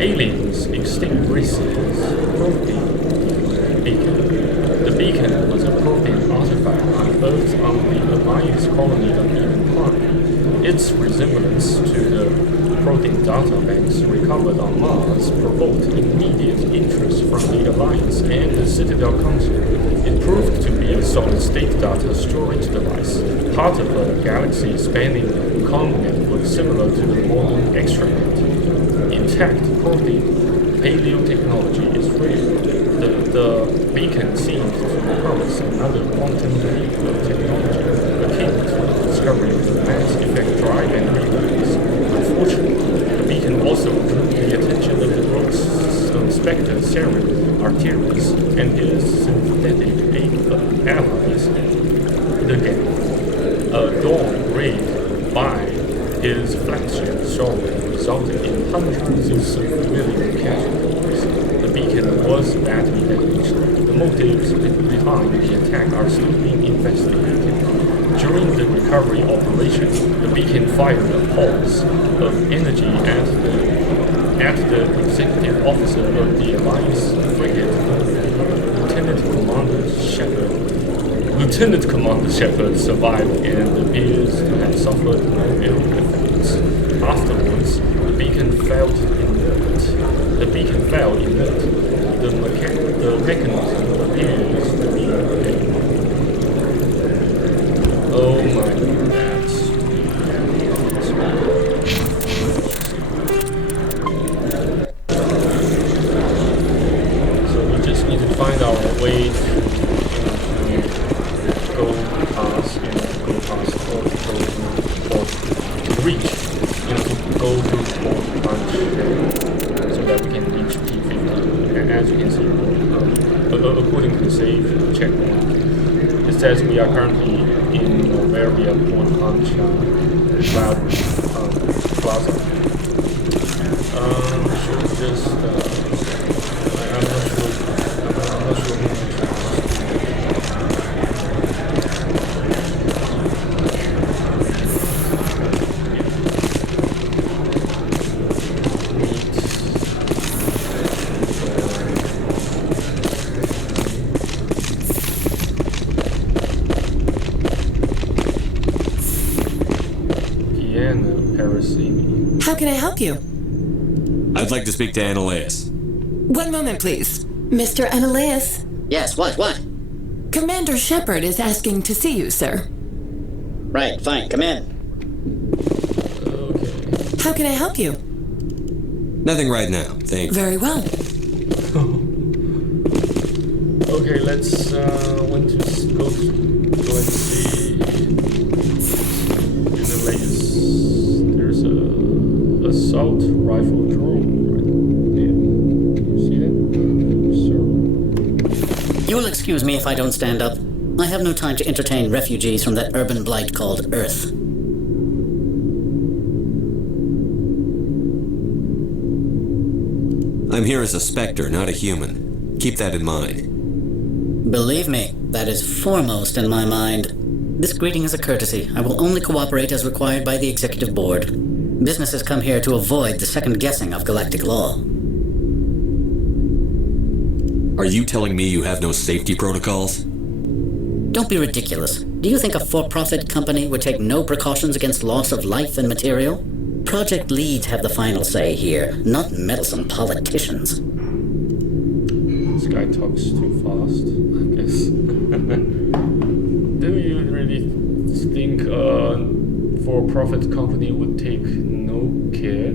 Aliens extinct races protein beacon. The beacon was a protein artifact unearthed on the Alliance colony of Eden Park. Its resemblance to the protein databanks recovered on Mars provoked immediate interest from the Alliance and the Citadel Council. It proved to be a solid-state data storage device, part of a galaxy-spanning comm network similar to the modern extranet. Intact protein paleotechnology is real. The beacon seemed to promise another quantum leap of technology, akin to the discovery of the mass effect drive and relays. Unfortunately, the beacon also drew the attention of the rogue's Spectre Saren Arterius and his synthetic allies. The gang, a dawn raid by his flagship sovereign resulted in hundreds of civilian casualties. The beacon was badly damaged. The motives behind the attack are still being investigated. During the recovery operation, the beacon fired a pulse of energy at the executive officer of the Alliance frigate, Lieutenant Commander Shepard survived and appears to have suffered no ill effects. Afterwards, the beacon fell inert. The mechanism appears to be oh my god. So we just need to find our way to go past or to reach, go through port punch so that we can reach P15. And as you can see, according to the save checkpoint, it says we are currently in Noveria port punch plaza. Should we just I'm not sure. How can I help you? I'd like to speak to Annaleus. One moment, please. Mr. Annaleus? Yes, what? Commander Shepard is asking to see you, sir. Right, fine, come in. Okay. How can I help you? Nothing right now, thank you. Very well. Okay, let's go and see in the latest. There's a assault rifle drone right there. You see that? Sir. You will excuse me if I don't stand up. I have no time to entertain refugees from that urban blight called Earth. I'm here as a Spectre, not a human. Keep that in mind. Believe me, that is foremost in my mind. This greeting is a courtesy. I will only cooperate as required by the Executive Board. Businesses come here to avoid the second guessing of galactic law. Are you telling me you have no safety protocols? Don't be ridiculous. Do you think a for-profit company would take no precautions against loss of life and material? Project leads have the final say here, not meddlesome politicians. This guy talks too fast, I guess. Do you really think for-profit company would take no care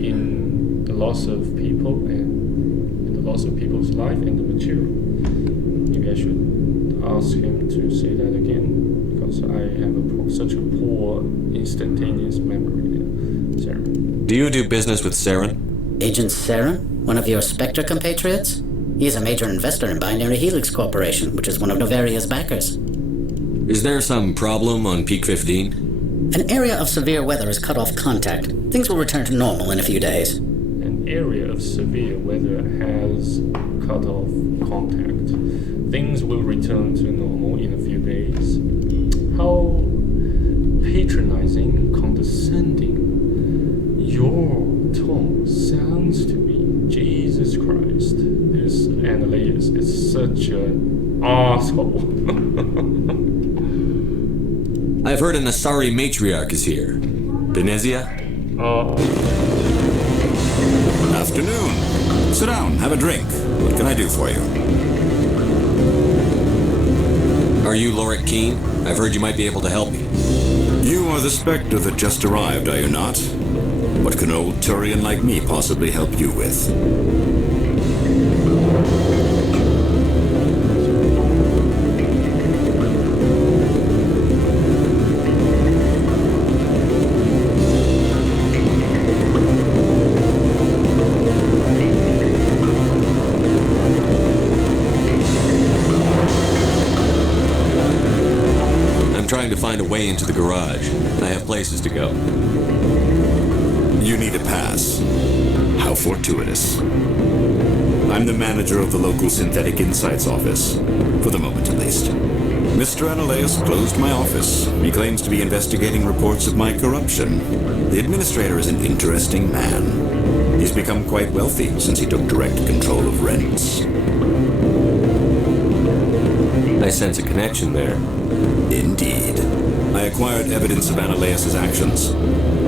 in the loss of people and in the loss of people's life and the material? Maybe I should ask him to say that again, because I have such a poor instantaneous memory there. Sarah. Do you do business with Saren? Agent Saren? One of your Spectre compatriots? He is a major investor in Binary Helix Corporation, which is one of Noveria's backers. Is there some problem on Peak 15? An area of severe weather has cut off contact. Things will return to normal in a few days. And area of severe weather has cut off contact. Things will return to normal in a few days. How patronizing, condescending your tone sounds to me. Jesus Christ, this Annaleus is such an asshole. I've heard an Asari matriarch is here. Benezia? Afternoon. Sit down, have a drink. What can I do for you? Are you Lorik Keen? I've heard you might be able to help me. You are the Spectre that just arrived, are you not? What can old Turian like me possibly help you with? I'm trying to find a way into the garage. I have places to go. You need a pass. How fortuitous. I'm the manager of the local Synthetic Insights office. For the moment, at least. Mr. Annaleus closed my office. He claims to be investigating reports of my corruption. The administrator is an interesting man. He's become quite wealthy since he took direct control of rents. I sense a connection there. Indeed. I acquired evidence of Annaleus' actions.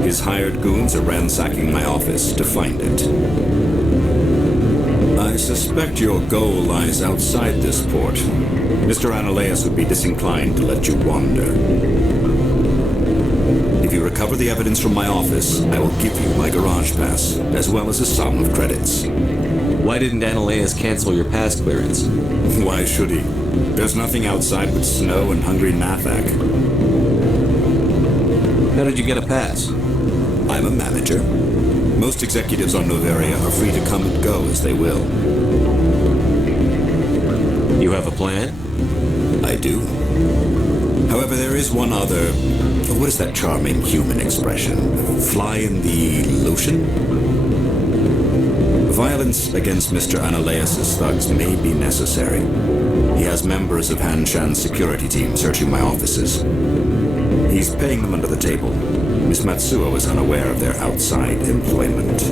His hired goons are ransacking my office to find it. I suspect your goal lies outside this port. Mr. Annaleus would be disinclined to let you wander. If you recover the evidence from my office, I will give you my garage pass, as well as a sum of credits. Why didn't Annaleus cancel your pass clearance? Why should he? There's nothing outside but snow and hungry Nathak. How did you get a pass? I'm a manager. Most executives on Noveria are free to come and go as they will. You have a plan? I do. However, there is one other... What is that charming human expression? Fly in the lotion? Violence against Mr. Annaleus' thugs may be necessary. He has members of Hanshan's security team searching my offices. He's paying them under the table. Miss Matsuo is unaware of their outside employment.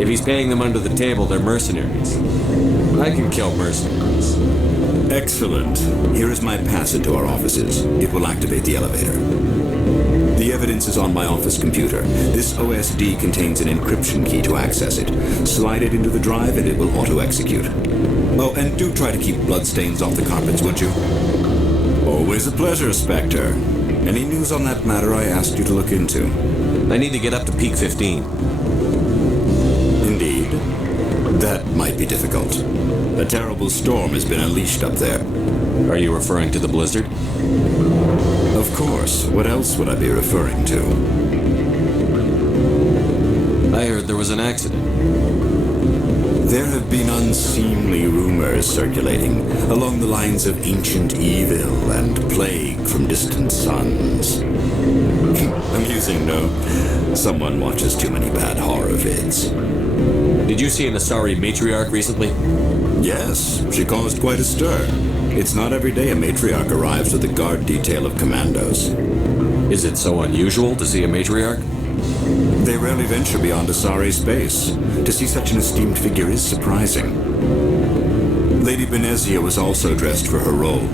If he's paying them under the table, they're mercenaries. I can kill mercenaries. Excellent. Here is my pass into our offices. It will activate the elevator. The evidence is on my office computer. This OSD contains an encryption key to access it. Slide it into the drive and it will auto-execute. Oh, and do try to keep bloodstains off the carpets, would you? Always a pleasure, Spectre. Any news on that matter I asked you to look into? I need to get up to peak 15. Indeed. That might be difficult. A terrible storm has been unleashed up there. Are you referring to the blizzard? Of course. What else would I be referring to? I heard there was an accident. There have been unseemly rumors circulating along the lines of ancient evil and plague from distant suns. Amusing, no? Someone watches too many bad horror vids. Did you see an Asari matriarch recently? Yes, she caused quite a stir. It's not every day a matriarch arrives with a guard detail of commandos. Is it so unusual to see a matriarch? They rarely venture beyond Asari space. To see such an esteemed figure is surprising. Lady Benezia was also dressed for her role.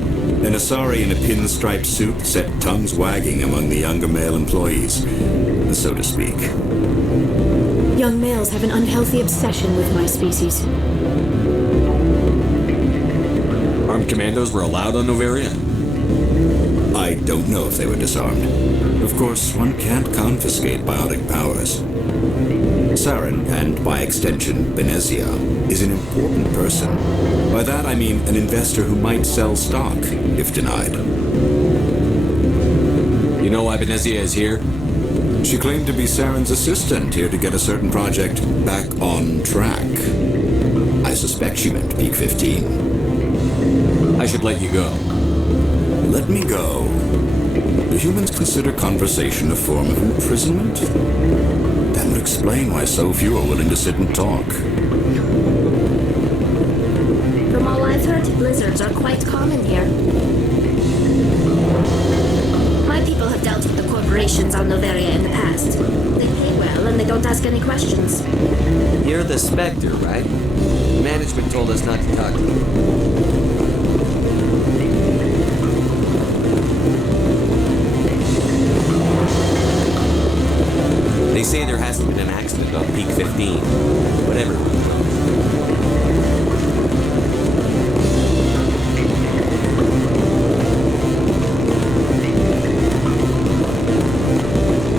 An Asari in a pinstripe suit set tongues wagging among the younger male employees, so to speak. Young males have an unhealthy obsession with my species. Armed commandos were allowed on Noveria? I don't know if they were disarmed. Of course, one can't confiscate biotic powers. Saren, and by extension, Benezia, is an important person. By that I mean an investor who might sell stock, if denied. You know why Benezia is here? She claimed to be Saren's assistant, here to get a certain project back on track. I suspect she meant Peak 15. I should let you go. Let me go. Do humans consider conversation a form of imprisonment? That would explain why so few are willing to sit and talk. From all I've heard, blizzards are quite common here. My people have dealt with the corporations on Noveria in the past. They pay well and they don't ask any questions. You're the Spectre, right? Management told us not to talk to you. They say there hasn't been an accident on Peak 15. Whatever.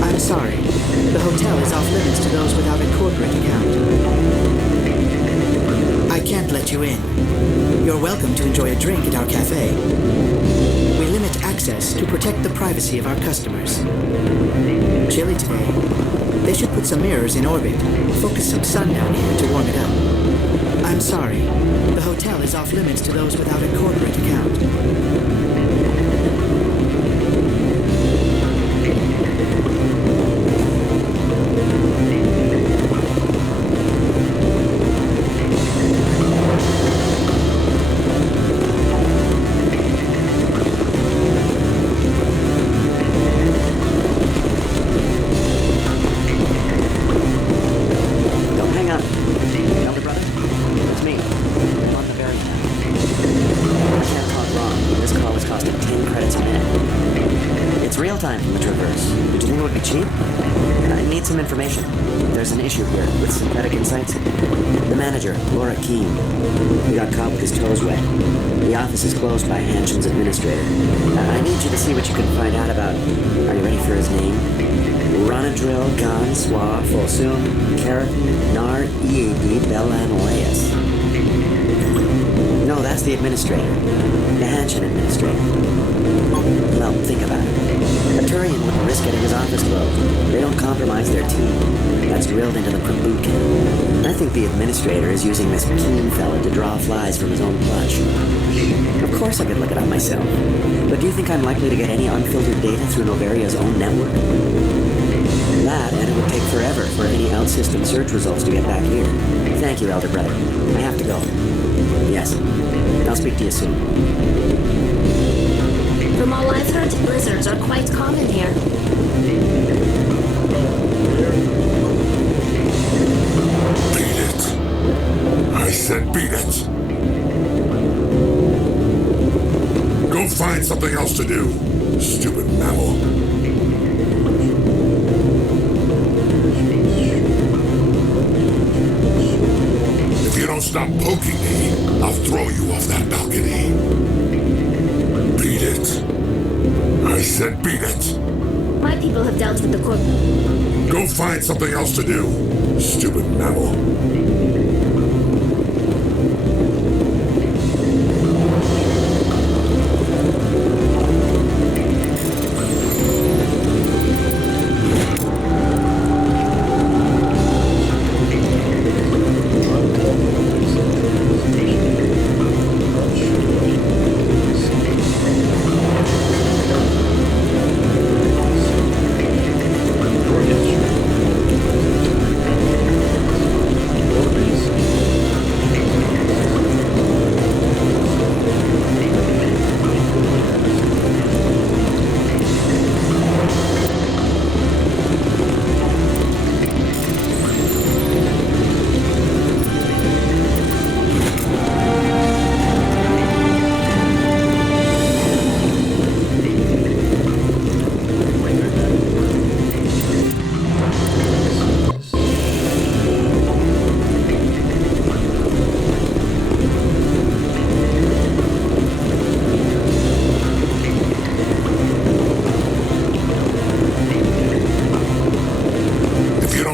I'm sorry. The hotel is off limits to those without a corporate account. I can't let you in. You're welcome to enjoy a drink at our cafe. We limit access to protect the privacy of our customers. Chilly today. They should put some mirrors in orbit, focus some sun down here to warm it up. I'm sorry. The hotel is off limits to those without a corporate account. Is closed by Hanshen's administrator. I need you to see what you can find out about. Are you ready for his name? Ronadril, Gan, Swa, Folsum, Keratin, Nar, Ead, Belanoias. No, that's the administrator. The Hanshen administrator. Well, think about it. A Turian wouldn't risk getting his office closed. They don't compromise their team. That's drilled into the boot camp. I think the administrator is using this keen fella to draw flies from his own clutch. Of course I could look it up myself. But do you think I'm likely to get any unfiltered data through Noveria's own network? That, and it would take forever for any out-system search results to get back here. Thank you, Elder Brother. I have to go. Yes. I'll speak to you soon. From all I've heard, blizzards are quite common here. Beat it. I said beat it. Go find something else to do, stupid mammal. If you don't stop poking me, I'll throw you off that balcony. Beat it. I said beat it. My people have dealt with the corp... Go find something else to do, stupid mammal.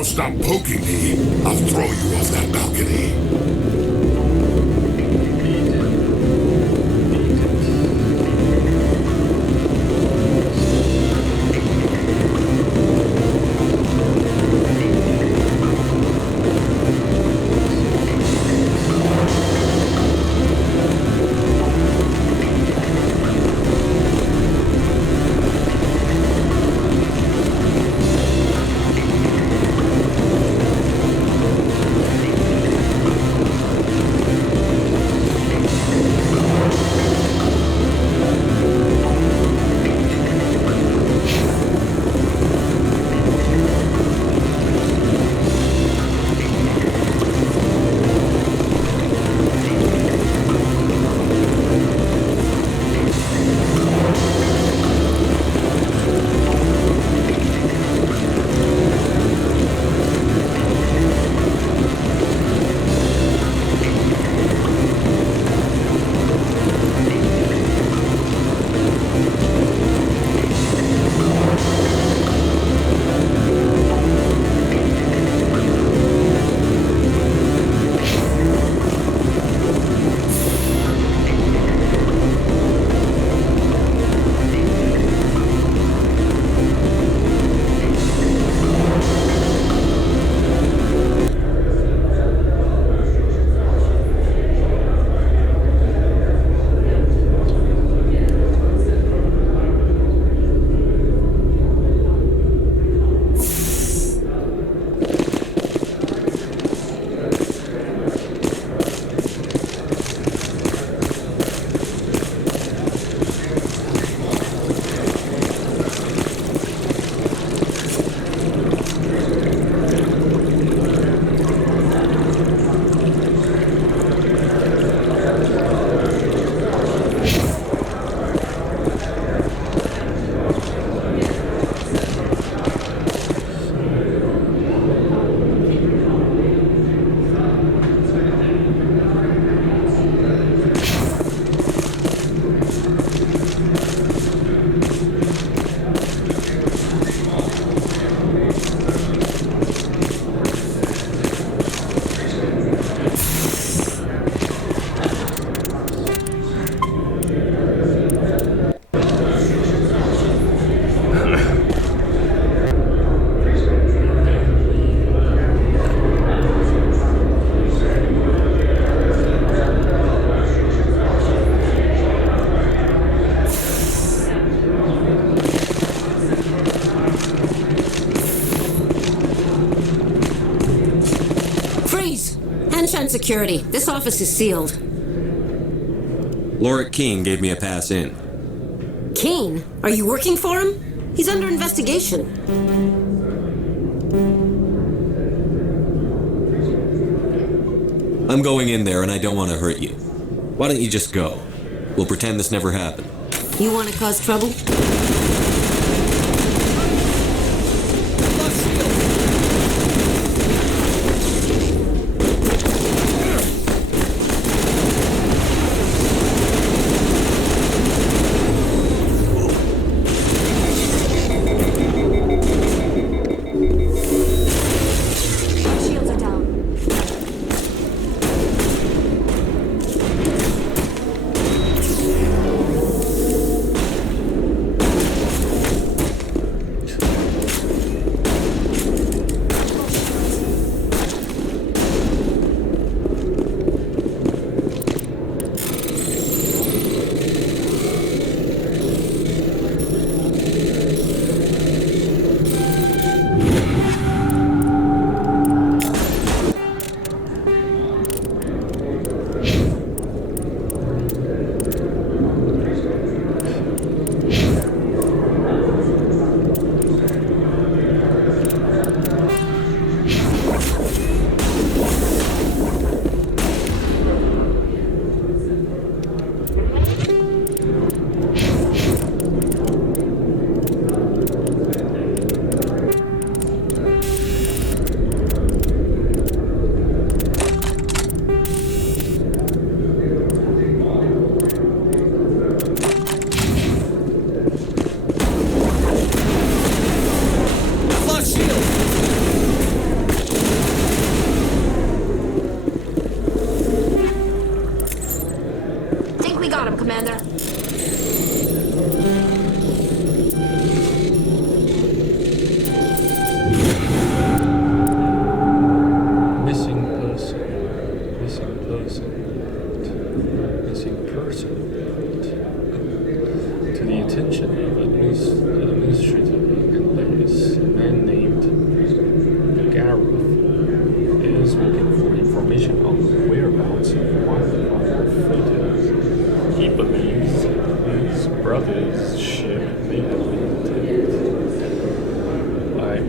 Stop poking me, I'll throw you off that balcony. security. This office is sealed. Lorik Keene gave me a pass in. Keene? Are you working for him? He's under investigation. I'm going in there and I don't want to hurt you. Why don't you just go? We'll pretend this never happened. You want to cause trouble?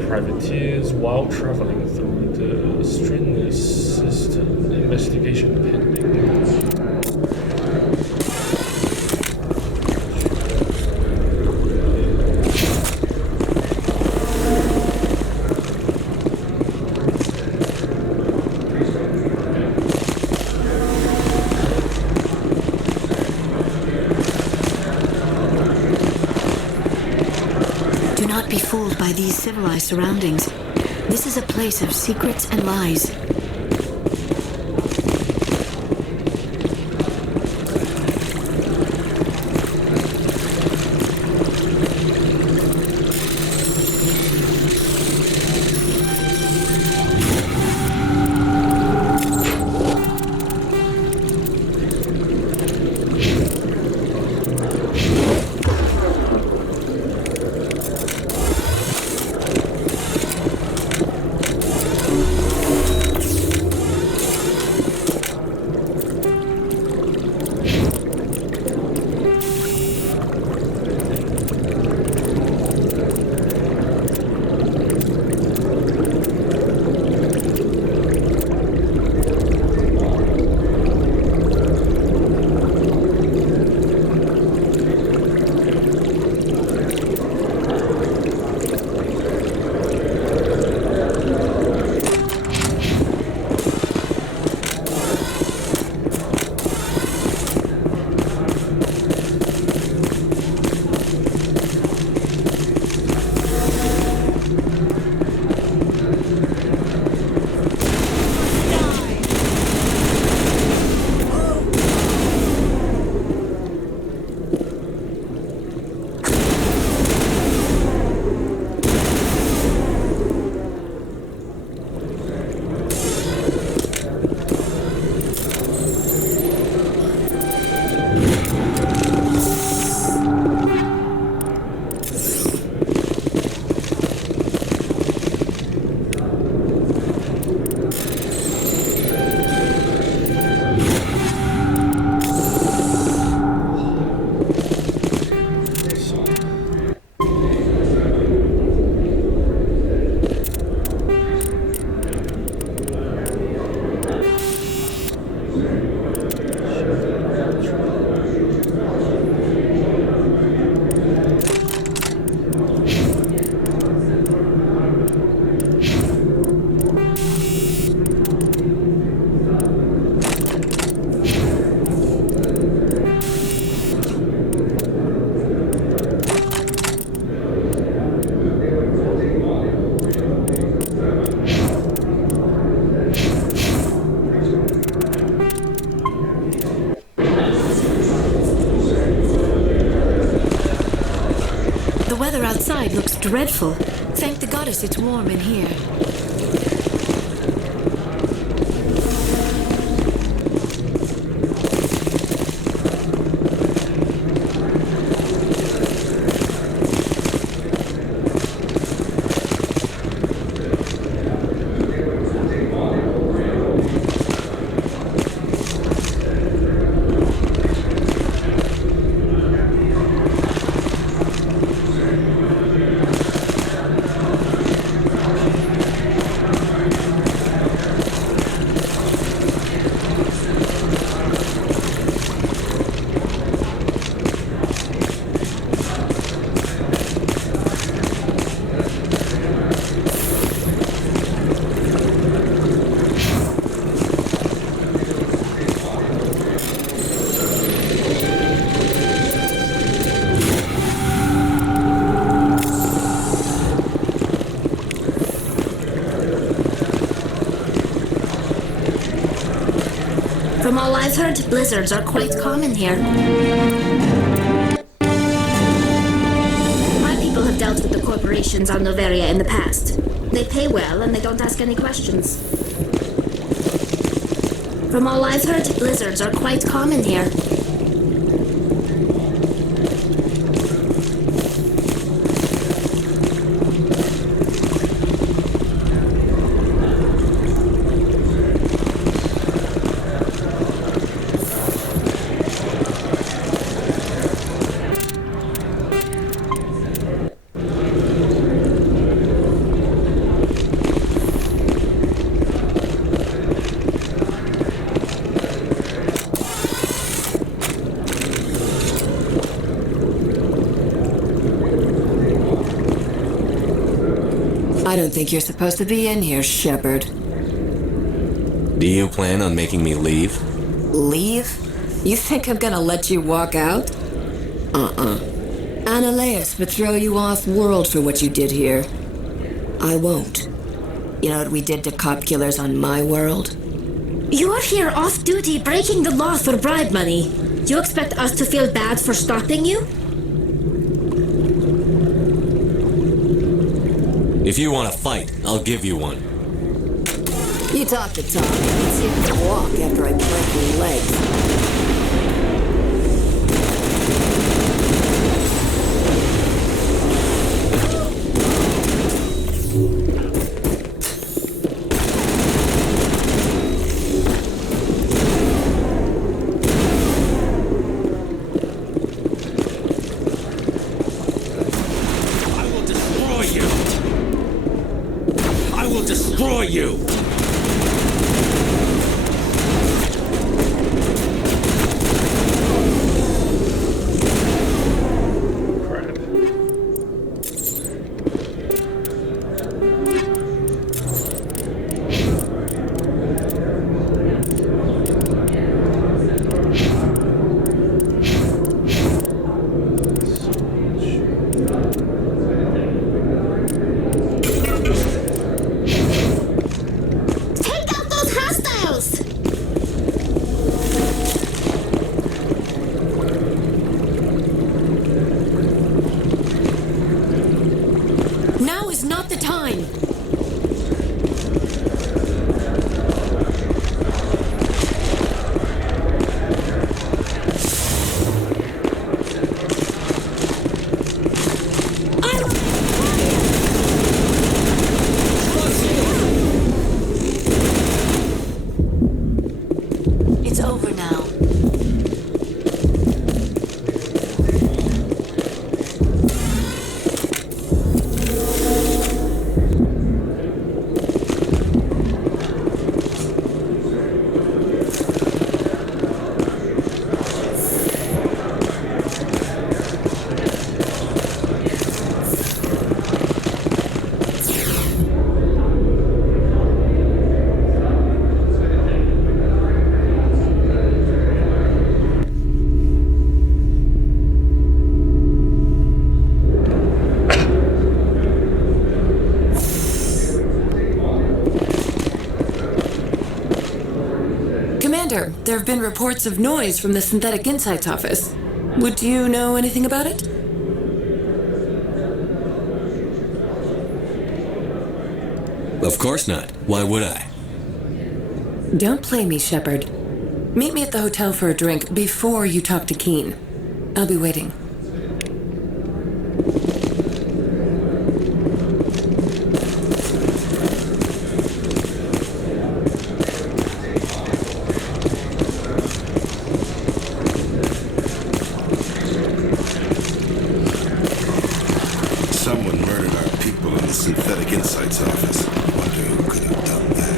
Privateers while traveling through the strenuous system. Investigation pending. Do not be fooled by these civilized surroundings. This is a place of secrets and lies. outside looks dreadful. Thank the goddess it's warm in here. From all I've heard, blizzards are quite common here. My people have dealt with the corporations on Noveria in the past. They pay well and they don't ask any questions. From all I've heard, blizzards are quite common here. I don't think you're supposed to be in here, Shepard. Do you plan on making me leave? Leave? You think I'm gonna let you walk out? Annaleus would throw you off world for what you did here. I won't. You know what we did to cop killers on my world? You're here off duty breaking the law for bribe money. You expect us to feel bad for stopping you? If you want to fight, I'll give you one. You talk the talk. Let's see if you can walk after I break your legs. Destroy you! There have been reports of noise from the Synthetic Insights office. Would you know anything about it? Of course not. Why would I? Don't play me, Shepard. Meet me at the hotel for a drink before you talk to Keen. I'll be waiting. Someone murdered our people in the Synthetic Insights office. Wonder who could have done that.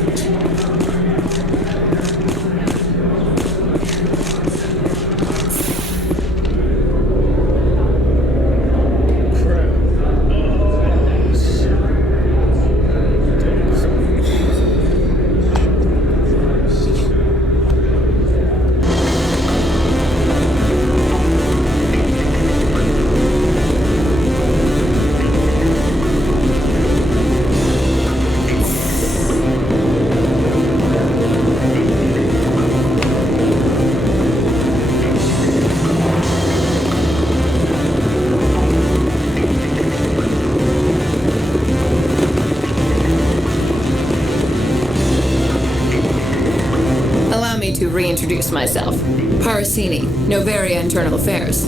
Allow me to reintroduce myself. Parasini, Noveria Internal Affairs.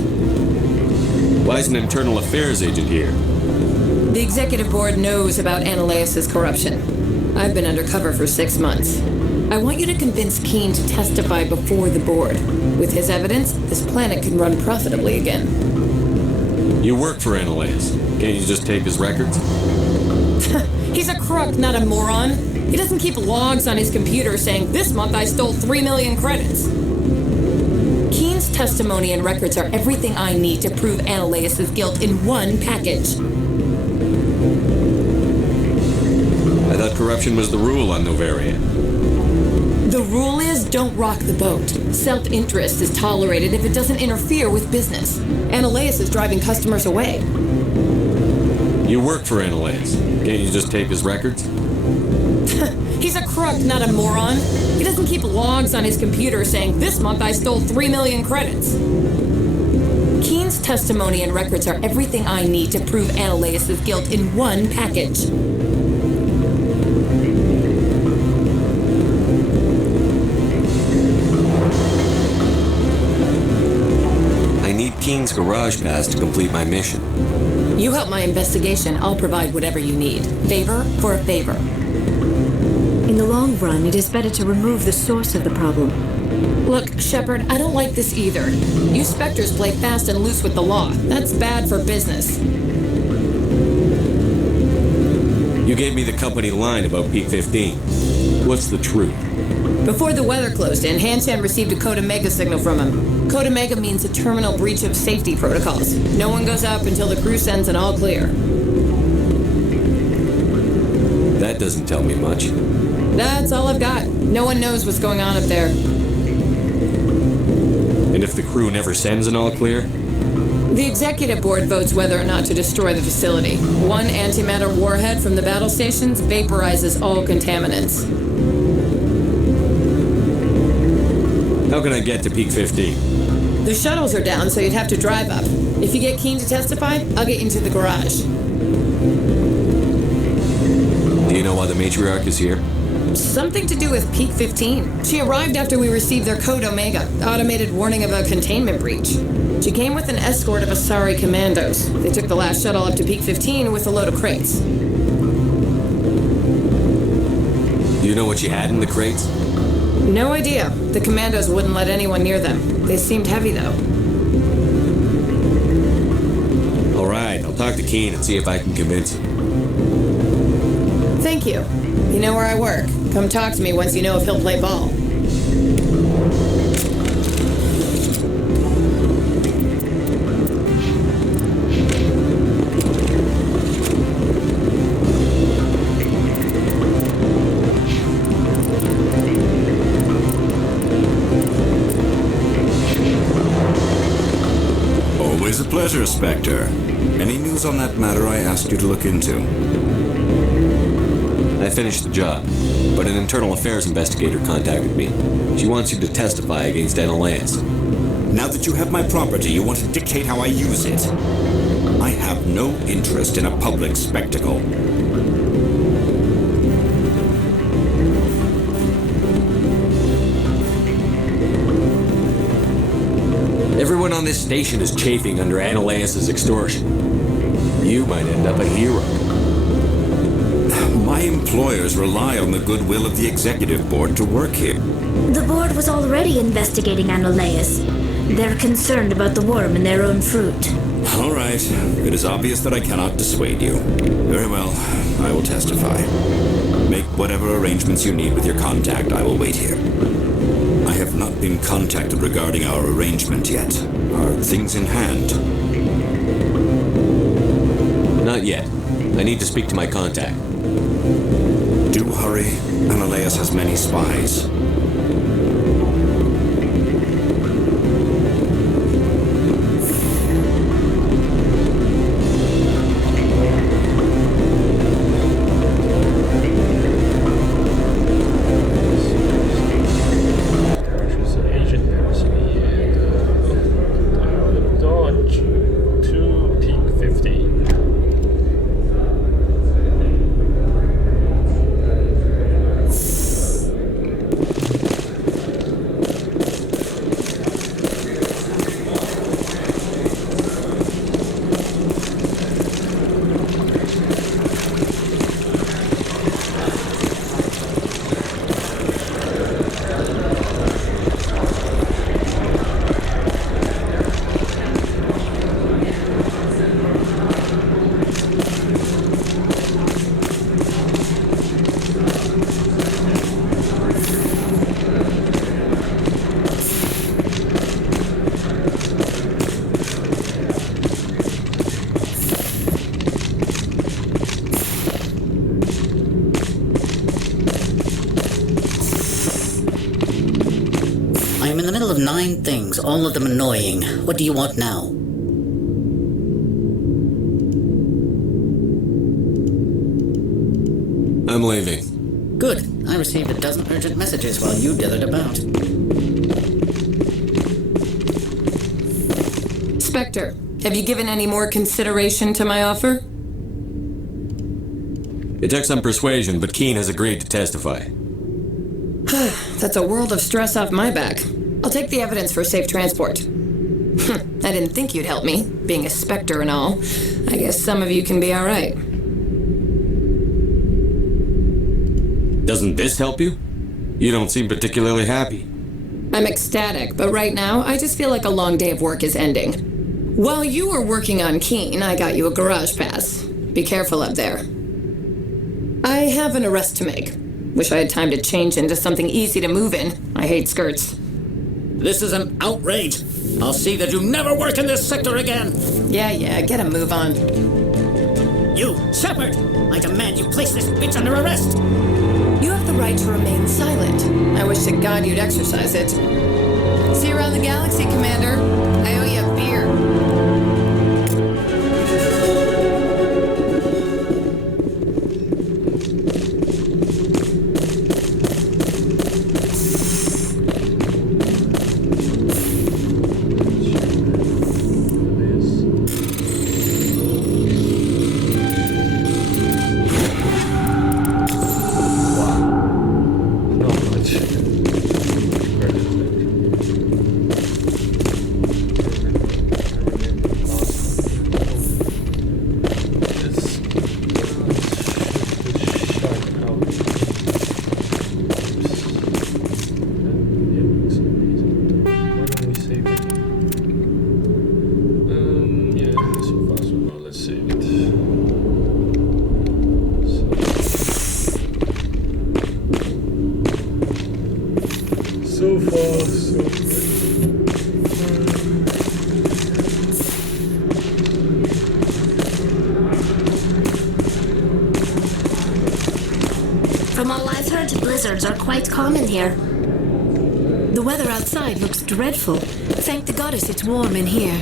Why is an internal affairs agent here? The executive board knows about Ananias' corruption. I've been undercover for 6 months. I want you to convince Keen to testify before the board. With his evidence, this planet can run profitably again. You work for Ananias. Can't you just take his records? He's a crook, not a moron. He doesn't keep logs on his computer saying, "This month I stole 3 million credits." Keen's testimony and records are everything I need to prove Ananias' guilt in one package. I thought corruption was the rule on Noveria. The rule is don't rock the boat. Self-interest is tolerated if it doesn't interfere with business. Ananias is driving customers away. You work for Ananias. Can't you just take his records? He's a crook, not a moron. He doesn't keep logs on his computer saying, "This month I stole 3 million credits." Keen's testimony and records are everything I need to prove Ananias' guilt in one package. I need Keen's garage pass to complete my mission. You help my investigation, I'll provide whatever you need. Favor for a favor. In the long run, it is better to remove the source of the problem. Look, Shepard, I don't like this either. You Spectres play fast and loose with the law. That's bad for business. You gave me the company line about Peak 15. What's the truth? Before the weather closed in, Hanshan received a Code Omega signal from him. Code Omega means a terminal breach of safety protocols. No one goes up until the crew sends an all clear. That doesn't tell me much. That's all I've got. No one knows what's going on up there. And if the crew never sends an all clear? The executive board votes whether or not to destroy the facility. One antimatter warhead from the battle stations vaporizes all contaminants. How can I get to Peak 15? The shuttles are down, so you'd have to drive up. If you get Keen to testify, I'll get you into the garage. Do you know why the matriarch is here? Something to do with Peak 15. She arrived after we received their Code Omega, automated warning of a containment breach. She came with an escort of Asari commandos. They took the last shuttle up to Peak 15 with a load of crates. Do you know what she had in the crates? No idea. The commandos wouldn't let anyone near them. They seemed heavy, though. All right, I'll talk to Keen and see if I can convince him. Thank you. You know where I work. Come talk to me once you know if he'll play ball. Always a pleasure, Spectre. Any news on that matter I asked you to look into? I finished the job, but an internal affairs investigator contacted me. She wants you to testify against Ananias. Now that you have my property, you want to dictate how I use it. I have no interest in a public spectacle. This station is chafing under Ananias' extortion. You might end up a hero. My employers rely on the goodwill of the executive board to work here. The board was already investigating Ananias. They're concerned about the worm in their own fruit. All right. It is obvious that I cannot dissuade you. Very well. I will testify. Make whatever arrangements you need with your contact. I will wait here. I have not been contacted regarding our arrangement yet. Are things in hand? Not yet. I need to speak to my contact. Do hurry. Ananias has many spies. I am in the middle of 9 things, all of them annoying. What do you want now? I'm leaving. Good. I received a dozen urgent messages while you dithered about. Spectre, have you given any more consideration to my offer? It took some persuasion, but Keen has agreed to testify. That's a world of stress off my back. I'll take the evidence for safe transport. I didn't think you'd help me, being a Spectre and all. I guess some of you can be alright. Doesn't this help you? You don't seem particularly happy. I'm ecstatic, but right now, I just feel like a long day of work is ending. While you were working on Keen, I got you a garage pass. Be careful up there. I have an arrest to make. Wish I had time to change into something easy to move in. I hate skirts. This is an outrage. I'll see that you never work in this sector again. Yeah, get a move on. You, Shepard! I demand you place this bitch under arrest. You have the right to remain silent. I wish to God you'd exercise it. See you around the galaxy, Commander. I owe you a beer. So far, so good. From all I've heard, blizzards are quite common here. The weather outside looks dreadful. Thank the goddess it's warm in here.